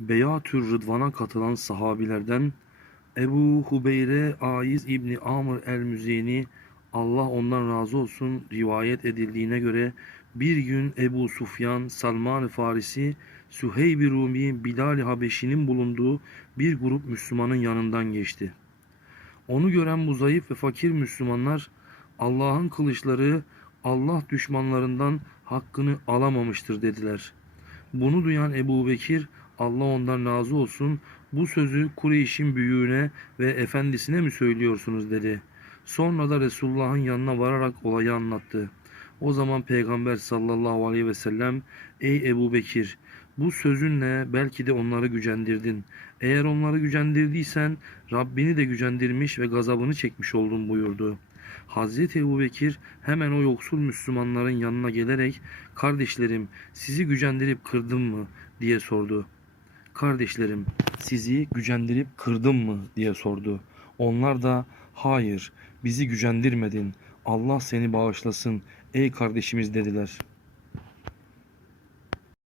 Beyatür Rıdvan'a katılan sahabilerden Ebu Hubeyre Aiz İbni Amr el-Müzeyni Allah ondan razı olsun rivayet edildiğine göre bir gün Ebu Sufyan, Salman-ı Farisi, Süheyb-i Rumi, Bilal-i Habeşi'nin bulunduğu bir grup Müslümanın yanından geçti. Onu gören bu zayıf ve fakir Müslümanlar Allah'ın kılıçları Allah düşmanlarından hakkını alamamıştır dediler. Bunu duyan Ebu Bekir Allah ondan razı olsun bu sözü Kureyş'in büyüğüne ve efendisine mi söylüyorsunuz dedi. Sonra da Resulullah'ın yanına vararak olayı anlattı. O zaman Peygamber sallallahu aleyhi ve sellem ey Ebu Bekir bu sözünle belki de onları gücendirdin. Eğer onları gücendirdiysen Rabbini de gücendirmiş ve gazabını çekmiş oldun buyurdu. Hazreti Ebu Bekir hemen o yoksul Müslümanların yanına gelerek kardeşlerim sizi gücendirip kırdım mı diye sordu. Kardeşlerim sizi gücendirip kırdım mı diye sordu. Onlar da hayır bizi gücendirmedin Allah seni bağışlasın ey kardeşimiz dediler.''